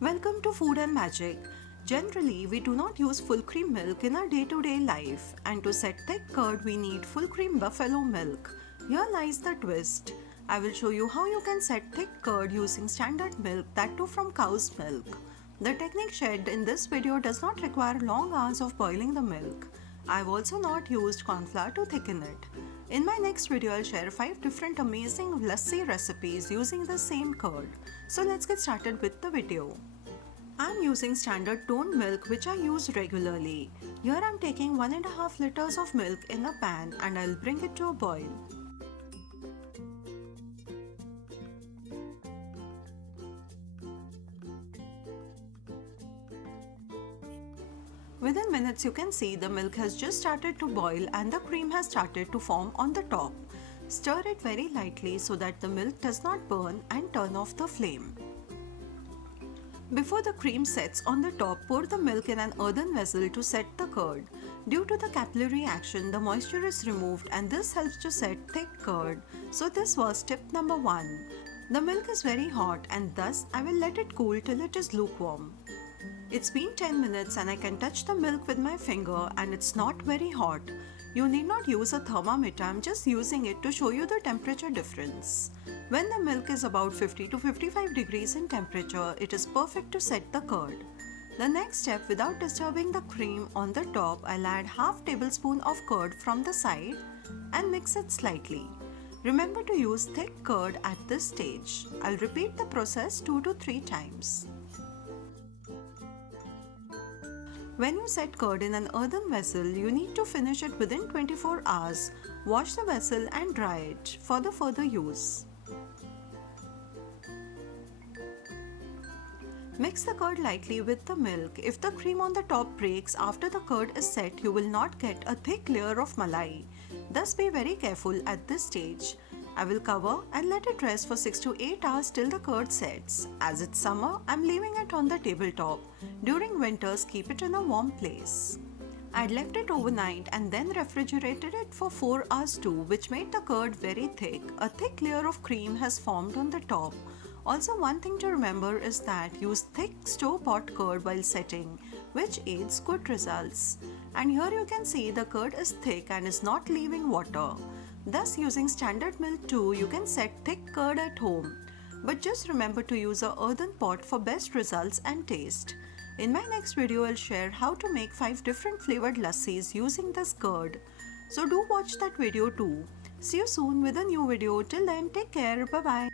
Welcome to Food and Magic. Generally, we do not use full cream milk in our day-to-day life, and to set thick curd we need full cream buffalo milk. Here lies the twist. I will show you how you can set thick curd using standard milk, that too from cow's milk. The technique shared in this video does not require long hours of boiling the milk. I have also not used corn flour to thicken it. In my next video, I'll share 5 different amazing lassi recipes using the same curd. So let's get started with the video. I'm using standard toned milk which I use regularly. Here I'm taking 1.5 liters of milk in a pan and I'll bring it to a boil. Within minutes you can see the milk has just started to boil and the cream has started to form on the top. Stir it very lightly so that the milk does not burn and turn off the flame. Before the cream sets on the top, pour the milk in an earthen vessel to set the curd. Due to the capillary action, the moisture is removed and this helps to set thick curd. So this was tip number 1. The milk is very hot and thus I will let it cool till it is lukewarm. It's been 10 minutes and I can touch the milk with my finger and it's not very hot. You need not use a thermometer, I'm just using it to show you the temperature difference. When the milk is about 50 to 55 degrees in temperature, it is perfect to set the curd. The next step, without disturbing the cream on the top, I'll add half tablespoon of curd from the side and mix it slightly. Remember to use thick curd at this stage. I'll repeat the process 2 to 3 times. When you set curd in an earthen vessel, you need to finish it within 24 hours. Wash the vessel and dry it for the further use. Mix the curd lightly with the milk. If the cream on the top breaks after the curd is set, you will not get a thick layer of malai. Thus be very careful at this stage. I will cover and let it rest for 6 to 8 hours till the curd sets. As it's summer, I'm leaving it on the tabletop. During winters, keep it in a warm place. I'd left it overnight and then refrigerated it for 4 hours too, which made the curd very thick. A thick layer of cream has formed on the top. Also, one thing to remember is that use thick store-bought curd while setting, which aids good results. And here you can see the curd is thick and is not leaving water. Thus, using standard milk too, you can set thick curd at home. But just remember to use a earthen pot for best results and taste. In my next video, I'll share how to make 5 different flavored lassis using this curd. So do watch that video too. See you soon with a new video. Till then, take care. Bye-bye.